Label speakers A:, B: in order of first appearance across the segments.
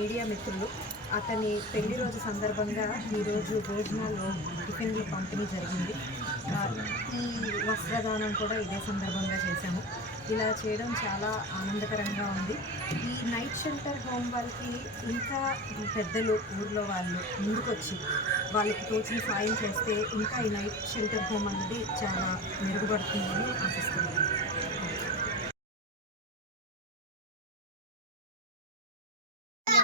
A: Media మిత్రులు అతని పెళ్ళి రోజు సందర్భంగా ఈరోజు భోజనాల్లో టిఫిన్లు పంపిణీ జరిగింది. ఈ వస్త్రదానం కూడా ఇదే సందర్భంగా చేశాము. ఇలా చేయడం చాలా ఆనందకరంగా ఉంది. ఈ నైట్ షెల్టర్ హోమ్ వాళ్ళకి ఇంకా పెద్దలు ఊర్లో వాళ్ళు ముందుకొచ్చి వాళ్ళకి తోచిన సాయం చేస్తే ఇంకా ఈ నైట్ షెల్టర్ హోమ్ అనేది చాలా మెరుగుపడుతుందని ఆశిస్తున్నాను.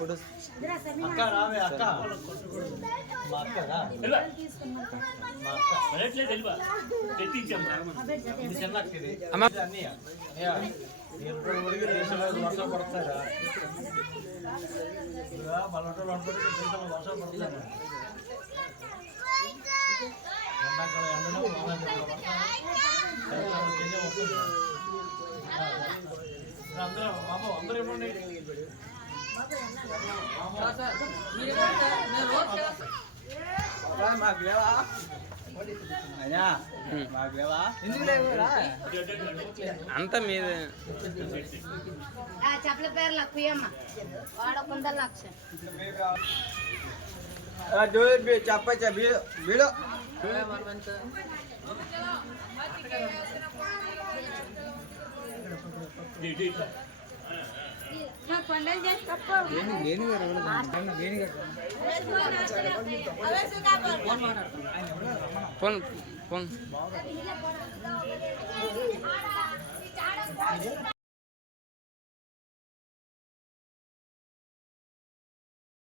B: వచ్చావు
C: అక్క రావే అక్క. మా అక్క రా. మా అక్క. ఇది చిన్న అక్క ఇది. అన్నయ్య. ఎప్పుడు ఉడికి దేశంలో వర్షం పడతారా ఇలా పల్లెటూరు అనుకుంటే దేశంలో వర్షం పడతారా ఎండాకాలం ఎండలో వానాకాలం వర్షం చలికాలం చెండే వస్తుంది. ఇప్పుడు అందరూ బాబు అందరూ ఇవ్వండి
D: అంత మీద
B: చెప్పల పేర్ల కుయ్యమ్మ వాడకుందా లక్ష.
E: చెప్పచ్చా
B: తప్ప
D: ఫోన్ ఫోన్.